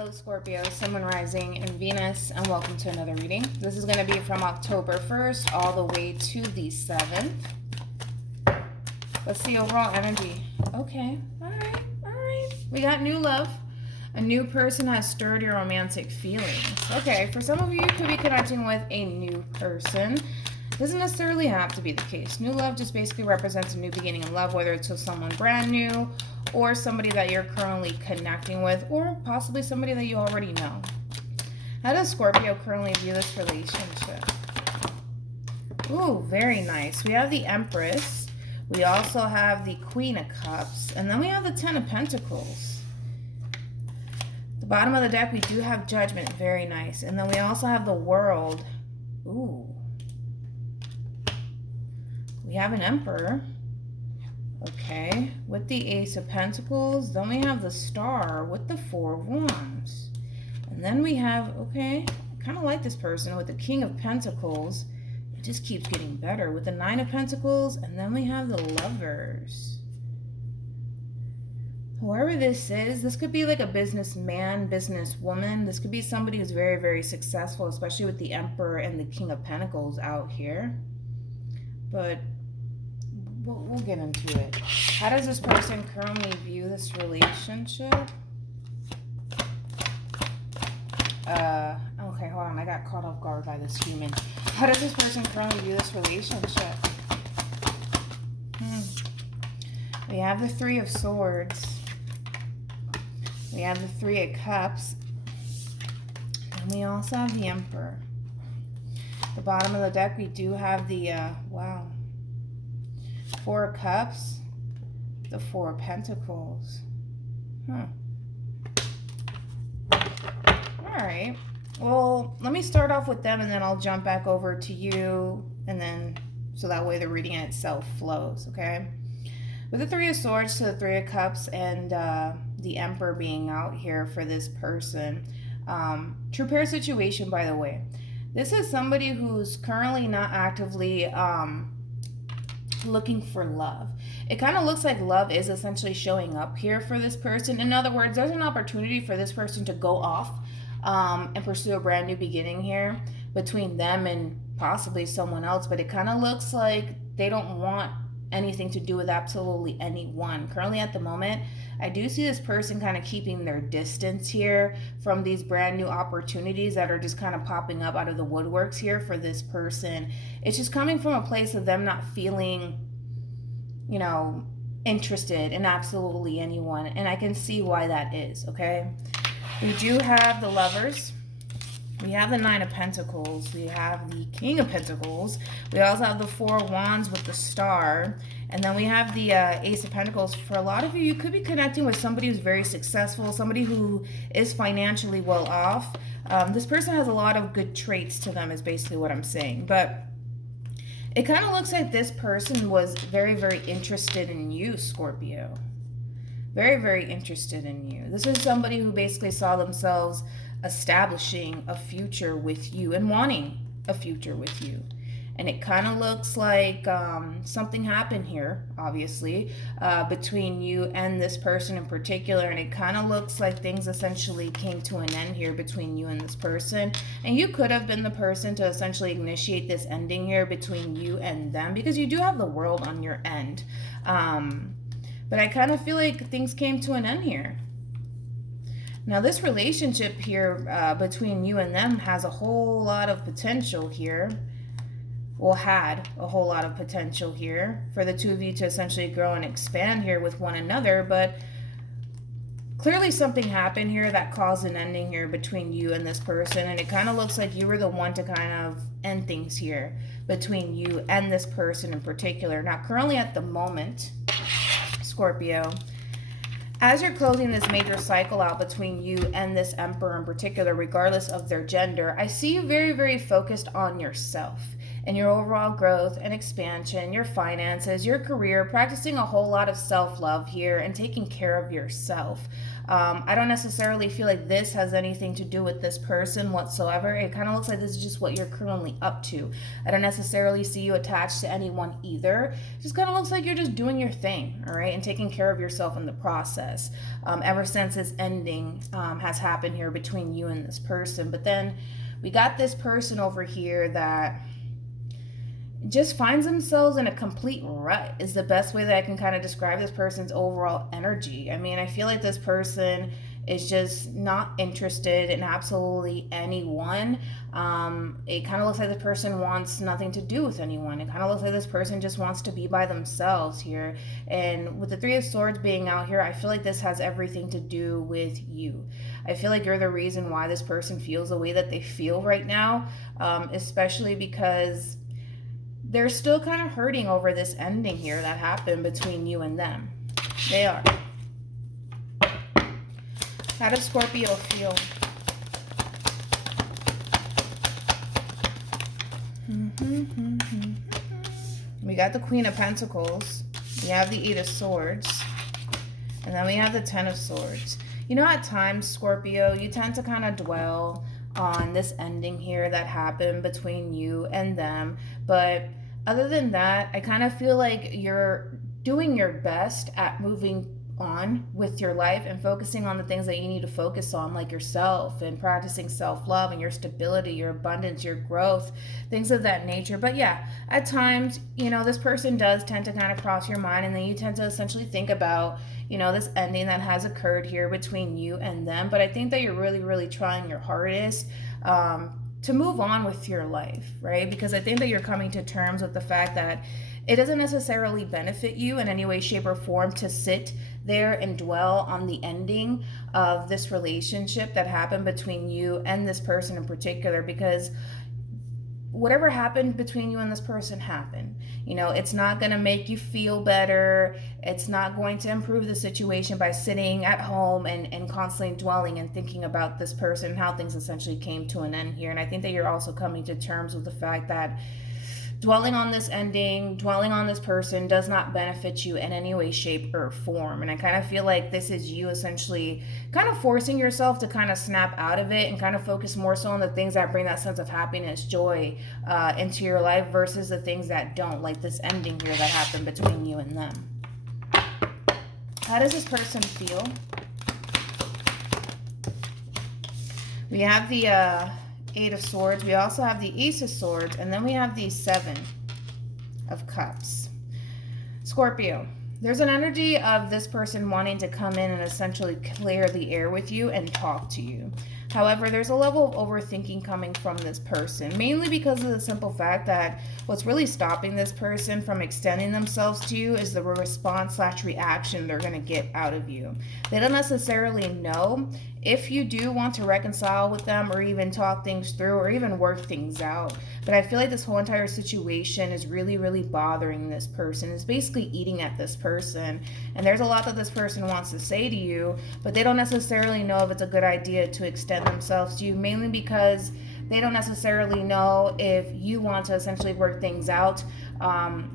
Hello Scorpio, Sun, Moon, Rising, and Venus, and welcome to another reading. This is going to be from October 1st all the way to the 7th. Let's see overall energy. Okay, all right. We got new love. A new person has stirred your romantic feelings. Okay, for some of you, you could be connecting with a new person. Doesn't necessarily have to be the case. New love just basically represents a new beginning in love, whether it's with someone brand new or somebody that you're currently connecting with, or possibly somebody that you already know. How does Scorpio currently view this relationship? Ooh, very nice. We have the Empress. We also have the Queen of Cups. And then we have the Ten of Pentacles. The bottom of the deck, we do have Judgment. Very nice. And then we also have the World. Ooh. We have an Emperor. Okay, with the Ace of Pentacles. Then we have the Star with the Four of Wands. And then we have, okay, I kind of like this person with the King of Pentacles. It just keeps getting better with the Nine of Pentacles. And then we have the Lovers. Whoever this is, this could be like a businessman, businesswoman. This could be somebody who's very, very successful, especially with the Emperor and the King of Pentacles out here. But we'll get into it. How does this person currently view this relationship? Okay, hold on. I got caught off guard by this human. How does this person currently view this relationship? We have the Three of Swords. We have the Three of Cups. And we also have the Emperor. The bottom of the deck, we do have the, wow. Four of Cups, the Four of Pentacles. Alright. Well, let me start off with them and then I'll jump back over to you. And then, so that way the reading itself flows, okay? With the Three of Swords to the Three of Cups and the Emperor being out here for this person. True pair situation, by the way. This is somebody who's currently not actively looking for love. It kind of looks like love is essentially showing up here for this person. In other words, there's an opportunity for this person to go off and pursue a brand new beginning here between them and possibly someone else. But it kind of looks like they don't want anything to do with absolutely anyone. Currently at the moment, I do see this person kind of keeping their distance here from these brand new opportunities that are just kind of popping up out of the woodworks here for this person. It's just coming from a place of them not feeling, you know, interested in absolutely anyone. And I can see why that is, okay? We do have the Lovers. We have the Nine of Pentacles. We have the King of Pentacles. We also have the Four of Wands with the Star. And then we have the Ace of Pentacles. For a lot of you, you could be connecting with somebody who's very successful, somebody who is financially well off. This person has a lot of good traits to them is basically what I'm saying. But it kind of looks like this person was very, very interested in you, Scorpio. Very, very interested in you. This is somebody who basically saw themselves establishing a future with you and wanting a future with you. And it kind of looks like something happened here, obviously, between you and this person in particular. And it kind of looks like things essentially came to an end here between you and this person. And you could have been the person to essentially initiate this ending here between you and them, because you do have the World on your end. But I kind of feel like things came to an end here. Now, this relationship here between you and them has a whole lot of potential here. Well, had a whole lot of potential here for the two of you to essentially grow and expand here with one another. But clearly something happened here that caused an ending here between you and this person. And it kind of looks like you were the one to kind of end things here between you and this person in particular. Now, currently at the moment, Scorpio, as you're closing this major cycle out between you and this Emperor in particular, regardless of their gender, I see you very, very focused on yourself and your overall growth and expansion, your finances, your career, practicing a whole lot of self-love here and taking care of yourself. I don't necessarily feel like this has anything to do with this person whatsoever. It kind of looks like this is just what you're currently up to. I don't necessarily see you attached to anyone either. It just kind of looks like you're just doing your thing, all right, and taking care of yourself in the process. Ever since this ending has happened here between you and this person. But then we got this person over here that just finds themselves in a complete rut is the best way that I can kind of describe this person's overall energy. I mean, I feel like this person is just not interested in absolutely anyone. It kind of looks like the person wants nothing to do with anyone. It kind of looks like this person just wants to be by themselves here. And with the Three of Swords being out here, I feel like this has everything to do with you. I feel like you're the reason why this person feels the way that they feel right now, especially because they're still kind of hurting over this ending here that happened between you and them. They are. How does Scorpio feel? We got the Queen of Pentacles. We have the Eight of Swords. And then we have the Ten of Swords. You know, at times, Scorpio, you tend to kind of dwell on this ending here that happened between you and them. But other than that, I kind of feel like you're doing your best at moving on with your life and focusing on the things that you need to focus on, like yourself and practicing self-love and your stability, your abundance, your growth, things of that nature. But yeah, at times, you know, this person does tend to kind of cross your mind, and then you tend to essentially think about, you know, this ending that has occurred here between you and them. But I think that you're really, really trying your hardest to move on with your life, right? Because I think that you're coming to terms with the fact that it doesn't necessarily benefit you in any way, shape, or form to sit there and dwell on the ending of this relationship that happened between you and this person in particular, because whatever happened between you and this person happened. You know, it's not going to make you feel better. It's not going to improve the situation by sitting at home and constantly dwelling and thinking about this person and how things essentially came to an end here. And I think that you're also coming to terms with the fact that dwelling on this ending, dwelling on this person does not benefit you in any way, shape, or form. And I kind of feel like this is you essentially kind of forcing yourself to kind of snap out of it and kind of focus more so on the things that bring that sense of happiness, joy into your life versus the things that don't, like this ending here that happened between you and them. How does this person feel? We have the Eight of Swords. We also have the Ace of Swords, and then we have the Seven of Cups. Scorpio, there's an energy of this person wanting to come in and essentially clear the air with you and talk to you. However, there's a level of overthinking coming from this person, mainly because of the simple fact that what's really stopping this person from extending themselves to you is the response/reaction they're going to get out of you. They don't necessarily know if you do want to reconcile with them or even talk things through or even work things out. But I feel like this whole entire situation is really, really bothering this person. It's basically eating at this person. And there's a lot that this person wants to say to you, but they don't necessarily know if it's a good idea to extend themselves to you, mainly because they don't necessarily know if you want to essentially work things out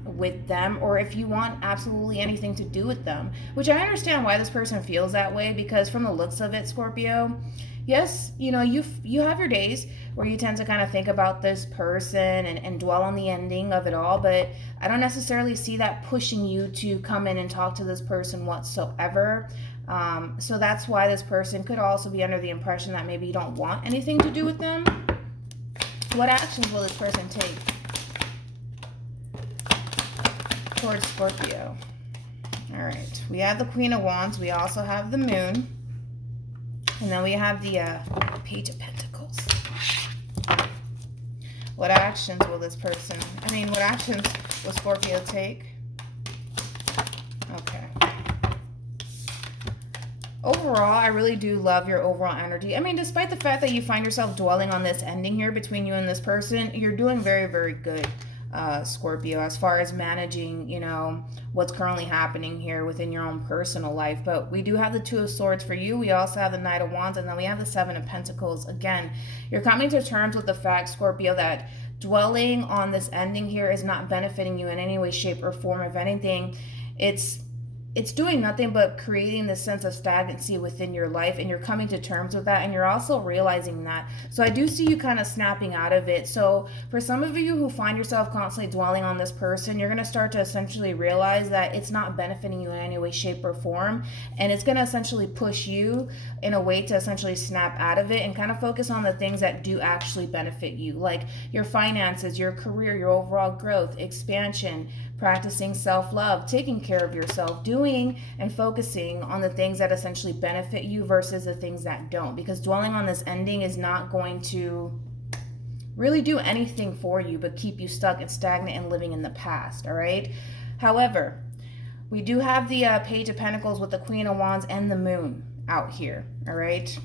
with them, or if you want absolutely anything to do with them, which I understand why this person feels that way, because from the looks of it, Scorpio, yes, you know, you have your days where you tend to kind of think about this person and dwell on the ending of it all, but I don't necessarily see that pushing you to come in and talk to this person whatsoever. So that's why this person could also be under the impression that maybe you don't want anything to do with them. What actions will this person take towards Scorpio? All right, we have the Queen of Wands. We also have the Moon. And then we have the Page of Pentacles. What actions will what actions will Scorpio take? Okay. Overall, I really do love your overall energy. I mean, despite the fact that you find yourself dwelling on this ending here between you and this person, you're doing very, very good, Scorpio, as far as managing, you know, what's currently happening here within your own personal life. But we do have the Two of Swords for you. We also have the Knight of Wands, and then we have the Seven of Pentacles. Again, you're coming to terms with the fact, Scorpio, that dwelling on this ending here is not benefiting you in any way, shape, or form. If anything, it's it's doing nothing but creating this sense of stagnancy within your life, and you're coming to terms with that, and you're also realizing that. So I do see you kind of snapping out of it. So for some of you who find yourself constantly dwelling on this person, you're going to start to essentially realize that it's not benefiting you in any way, shape, or form, and it's going to essentially push you in a way to essentially snap out of it and kind of focus on the things that do actually benefit you, like your finances, your career, your overall growth, expansion, practicing self-love, taking care of yourself, doing and focusing on the things that essentially benefit you versus the things that don't, because dwelling on this ending is not going to really do anything for you but keep you stuck and stagnant and living in the past. All right. However, we do have the Page of Pentacles with the Queen of Wands and the Moon out here. All right.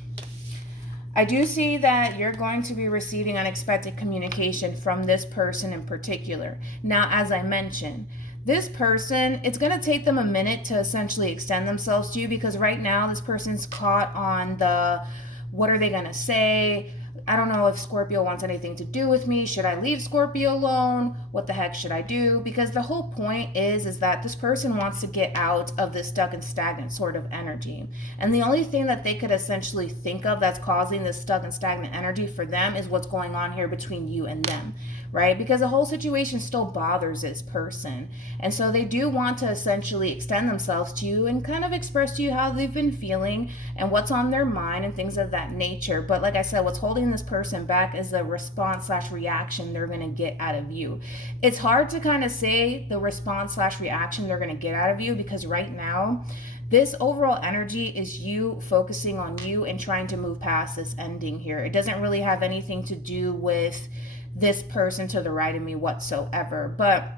I do see that you're going to be receiving unexpected communication from this person in particular. Now, as I mentioned, this person, it's going to take them a minute to essentially extend themselves to you, because right now this person's caught on the, what are they going to say? I don't know if Scorpio wants anything to do with me. Should I leave Scorpio alone? What the heck should I do? Because the whole point is that this person wants to get out of this stuck and stagnant sort of energy. And the only thing that they could essentially think of that's causing this stuck and stagnant energy for them is what's going on here between you and them, right? Because the whole situation still bothers this person. And so they do want to essentially extend themselves to you and kind of express to you how they've been feeling and what's on their mind and things of that nature. But like I said, what's holding this person back is the response/reaction they're going to get out of you. It's hard to kind of say the response/reaction they're going to get out of you, because right now this overall energy is you focusing on you and trying to move past this ending here. It doesn't really have anything to do with this person to the right of me whatsoever. But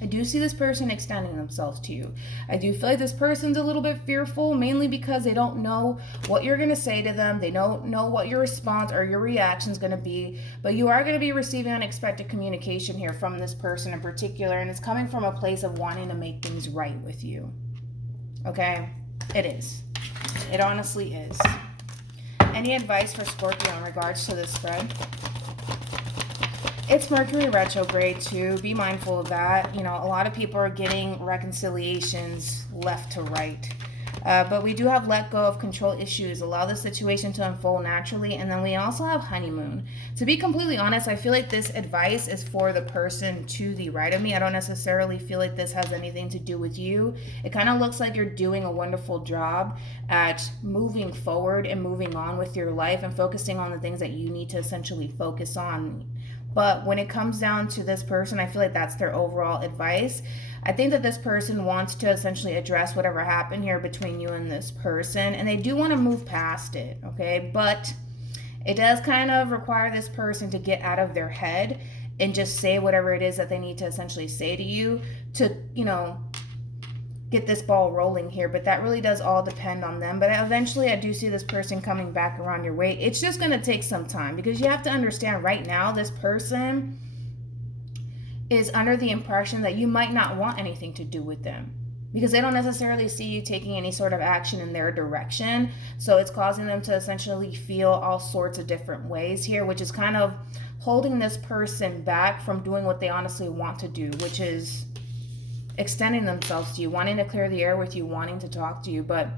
I do see this person extending themselves to you. I do feel like this person's a little bit fearful, mainly because they don't know what you're going to say to them. They don't know what your response or your reaction is going to be. But you are going to be receiving unexpected communication here from this person in particular. And it's coming from a place of wanting to make things right with you. Okay? It is. It honestly is. Any advice for Scorpio in regards to this spread? It's Mercury retrograde too. Be mindful of that. You know, a lot of people are getting reconciliations left to right. But we do have let go of control issues. Allow the situation to unfold naturally. And then we also have honeymoon. To be completely honest, I feel like this advice is for the person to the right of me. I don't necessarily feel like this has anything to do with you. It kind of looks like you're doing a wonderful job at moving forward and moving on with your life and focusing on the things that you need to essentially focus on. But when it comes down to this person, I feel like that's their overall advice. I think that this person wants to essentially address whatever happened here between you and this person, and they do want to move past it, okay? But it does kind of require this person to get out of their head and just say whatever it is that they need to essentially say to you to, you know, get this ball rolling here. But that really does all depend on them. But eventually I do see this person coming back around your way. It's just going to take some time, because you have to understand right now this person is under the impression that you might not want anything to do with them, because they don't necessarily see you taking any sort of action in their direction. So it's causing them to essentially feel all sorts of different ways here, which is kind of holding this person back from doing what they honestly want to do, which is extending themselves to you, wanting to clear the air with you, wanting to talk to you. But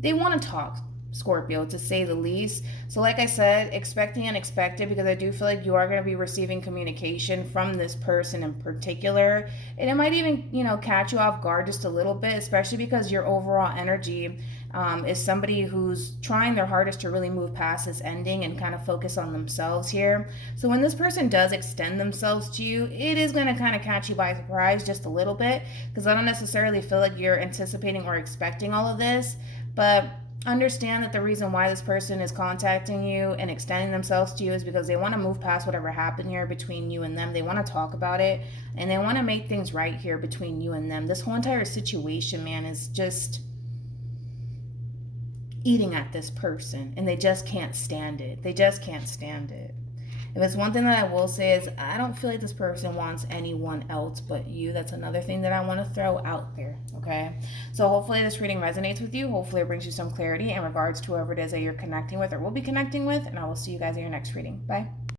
they want to talk, Scorpio, to say the least. So like I said, expect the unexpected, because I do feel like you are going to be receiving communication from this person in particular. And it might even, you know, catch you off guard just a little bit, especially because your overall energy is somebody who's trying their hardest to really move past this ending and kind of focus on themselves here. So when this person does extend themselves to you, it is going to kind of catch you by surprise just a little bit, because I don't necessarily feel like you're anticipating or expecting all of this. But understand that the reason why this person is contacting you and extending themselves to you is because they want to move past whatever happened here between you and them. They want to talk about it, and they want to make things right here between you and them. This whole entire situation, man, is just eating at this person, and they just can't stand it. They just can't stand it. If it's one thing that I will say is I don't feel like this person wants anyone else but you. That's another thing that I want to throw out there, okay? So hopefully this reading resonates with you. Hopefully it brings you some clarity in regards to whoever it is that you're connecting with or will be connecting with, and I will see you guys in your next reading. Bye.